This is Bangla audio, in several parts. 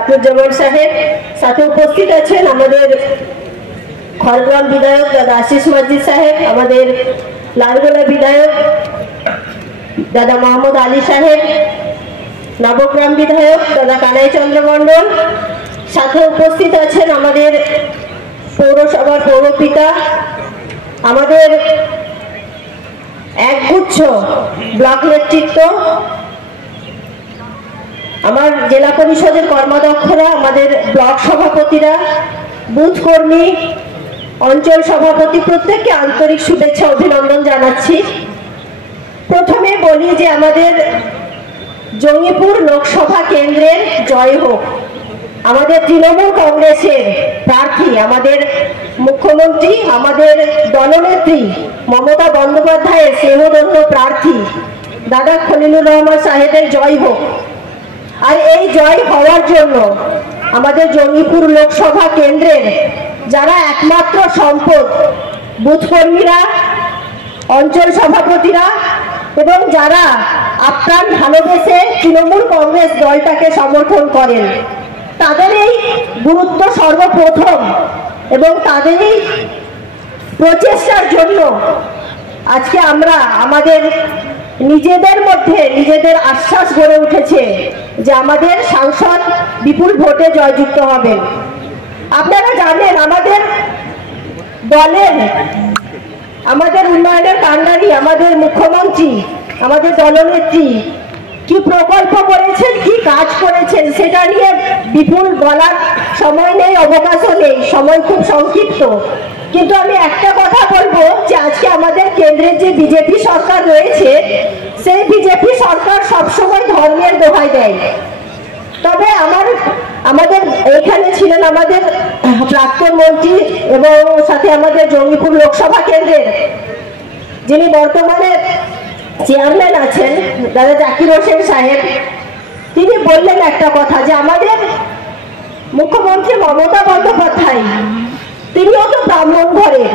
আফরুজ্জামান সাহেব, সাথে উপস্থিত আছেন আমাদের খড়গ্রাম বিধায়ক দাদা আশিস মাঝি সাহেব, আমাদের লালগোলা বিধায়ক দাদা মোহাম্মদ আলী সাহেব, নবগ্রাম বিধায়ক দাদা কানাই চন্দ্র মণ্ডল, সাথে উপস্থিত আছেন আমাদের পৌরসভার পৌরপিতা, আমাদের একগুচ্ছ ব্লক নেতৃত্ব, আমার জেলা পরিষদের কর্মাধ্যক্ষরা, আমাদের ব্লক সভাপতিরা, বুথ কর্মী, অঞ্চল সভাপতি, প্রত্যেককে আন্তরিক শুভেচ্ছা অভিনন্দন জানাচ্ছি। প্রথমে বলি যে আমাদের জঙ্গিপুর লোকসভা কেন্দ্রের জয় হোক। আমাদের তৃণমূল কংগ্রেসের প্রার্থী, আমাদের মুখ্যমন্ত্রী, আমাদের দলনেত্রী মমতা বন্দ্যোপাধ্যায়ের স্নেহধন্য প্রার্থী দাদা খলিলুর রহমান সাহেবের জয় হোক। আর এই জয় হওয়ার জন্য আমাদের জঙ্গিপুর লোকসভা কেন্দ্রের যারা একমাত্র সম্পদ, বুথ কর্মীরা, অঞ্চল সভাপতিরা এবং যারা আপ্রাণ ভালোবেসে তৃণমূল কংগ্রেস দলটাকে সমর্থন করেন, তাদের এই গুরুত্ব সর্বপ্রথম এবং তাদের এই প্রচেষ্টার জন্য আজকে আমরা আমাদের নিজেদের মধ্যে নিজেদের আশ্বাস গড়ে উঠেছে যে আমাদের সাংসদ বিপুল ভোটে জয়যুক্ত হবেন। আপনারা জানেন আমাদের দলের, আমাদের উন্নয়নের কাণ্ডারি, আমাদের মুখ্যমন্ত্রী, আমাদের দলনেত্রী কি প্রকল্প করেছেন, কি কাজ করেছেন, সেটা নিয়ে বিপুল বলার সময় নেই, অবকাশও নেই, সময় খুব সংক্ষিপ্ত। কিন্তু আমি একটা কথা বলবো যে আজকে আমাদের কেন্দ্রের যে বিজেপি সরকার রয়েছে, সেই বিজেপি সরকার সবসময় ধর্মের দোহাই দেয়। তবে আমাদের এখানে ছিলেন আমাদের প্রাক্তন মন্ত্রী এবং সাথে আমাদের জঙ্গিপুর লোকসভা কেন্দ্রের যিনি বর্তমানে চেয়ারম্যান আছেন দাদা জাকির হোসেন সাহেব, তিনি বললেন একটা কথা যে আমাদের মুখ্যমন্ত্রী মমতা বন্দ্যোপাধ্যায় তিনিও তো ব্রাহ্মণ ঘরের।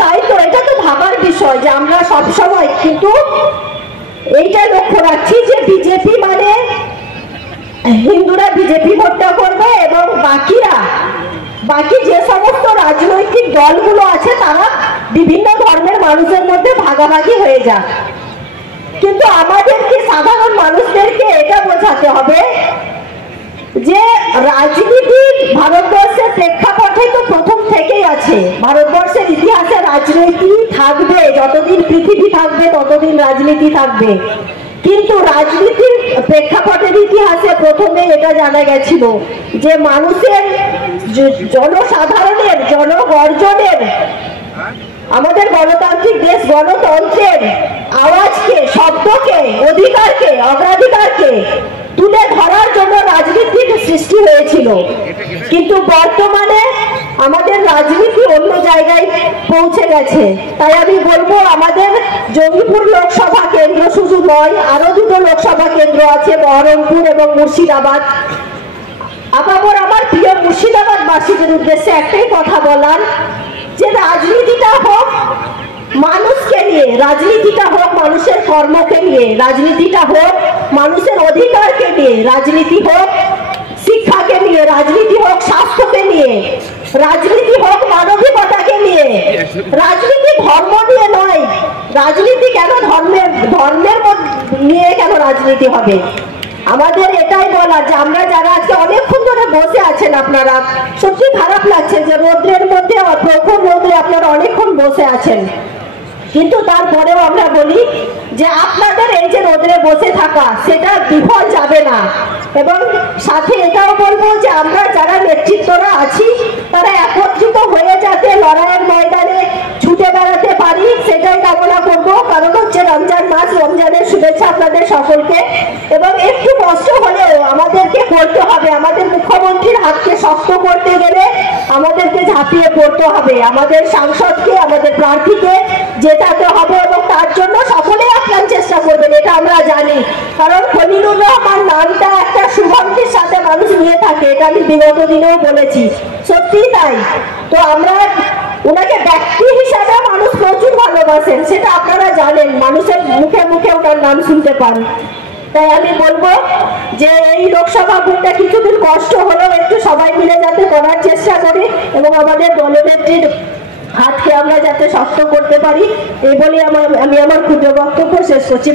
তাই তো এটা তো ভাবার বিষয় যে আমরা সবসময় কিন্তু এইটা লক্ষ্য রাখছি যে বিজেপি মানে হিন্দুরা বিজেপি ভোটটা করবে এবং বাকি যে সমস্ত রাজনৈতিক দলগুলো আছে তারা বিভিন্ন ধর্মের মানুষের মধ্যে ভাগাভাগি হয়ে যায়। কিন্তু আমাদেরকে সাধারণ মানুষদেরকে এটা বোঝাতে হবে যে রাজনীতি ভারতবর্ষের প্রেক্ষাপটে তো প্রথম থেকেই আছে। ভারতবর্ষের ইতিহাসে রাজনীতি থাকবে, যতদিন পৃথিবী থাকবে ততদিন রাজনীতি থাকবে। কিন্তু রাজনীতির প্রেক্ষাপটের ইতিহাসে প্রথমে এটা জানা গেছিল যে মানুষের, জনসাধারণের, জনগর্জনের, আমাদের গণতান্ত্রিক দেশ গণতন্ত্রের আওয়াজকে, শব্দকে, অধিকারকে, অগ্রাধিকারকে তুলে ধরার জন্য রাজনীতির সৃষ্টি হয়েছিল। কিন্তু বর্তমানে আমাদের রাজনীতি অন্য জায়গায় পৌঁছে গেছে। তাই আমি বলবো আমাদের জঙ্গিপুর লোকসভা কেন্দ্র শুধু নয়, আরো দুটো লোকসভা কেন্দ্র আছে, বহরমপুর এবং মুর্শিদাবাদ। আবার আমার প্রিয় মুর্শিদাবাদবাসীদের উদ্দেশ্যে একটাই কথা বলার যে রাজনীতিটা হোক মানুষকে নিয়ে, রাজনীতিটা হোক মানুষের কর্মকে নিয়ে, রাজনীতিটা হোক মানুষের অধিকারকে নিয়ে, রাজনীতি হোক শিক্ষাকে নিয়ে, রাজনীতি হোক স্বাস্থ্যকে নিয়ে, রাজনীতি হোক মানবিকতাকে নিয়ে। রাজনীতি ধর্ম নিয়ে নয়। রাজনীতি কেন ধর্মের নিয়ে কেন রাজনীতি হবে? আমাদের এটাই বলা যে আমরা যারা আজকে অনেকক্ষণ ধরে বসে আছেন, আপনারা সত্যি খারাপ লাগছে যে রোদ্রের মধ্যে, প্রখর রোদ্রে আপনারা অনেকক্ষণ বসে আছেন। কিন্তু তারপরেও আমরা বলি যে আপনাদের এই যে রোদে বসে থাকা সেটা বিফল যাবে না। এবং সাথে এটাও বলবো যে আমরা যারা নেতৃত্বরা আছি তারা একত্রিত হয়ে যাতে লড়াইয়ের ময়দানে ছুটে বেড়াতে পারি সেটাই কামনা করবো। কারণ হচ্ছে রমজান মাস, রমজানের শুভেচ্ছা আপনাদের সকলকে। এবং একটু কষ্ট হলেও আমাদেরকে করতে হবে। আমাদের মুখ্যমন্ত্রীর হাতকে শক্ত করতে গেলে আমাদেরকে ঝাঁপিয়ে পড়তে হবে। আমাদের সাংসদকে, আমাদের প্রার্থীকে জেতাতে হবে এবং তার জন্য সকলে আপ্রাণ চেষ্টা করবেন, এটা আমরা জানি। কারণ খলিলুর রহমান নামটা একটা শুভঙ্কির সাথে মানুষ নিয়ে থাকে, এটা আমি বিগত দিনেও বলেছি, সত্যি তাই। তো আমরা ওনাকে ব্যক্তি হিসাবে মানুষ প্রচুর ভালোবাসেন, সেটা আপনারা জানেন, মানুষের মুখে মুখে ওনার নাম শুনতে পান। তাই আমি বলবো যে এই লোকসভা ভোটটা কিছুদিন কষ্ট হলেও একটু সবাই মিলে যাতে করার চেষ্টা করি এবং আমাদের দলনেত্রীর হাতকে আমরা যাতে শক্ত করতে পারি, এই বলে আমি আমার ক্ষুদ্র বক্তব্য শেষ করছি।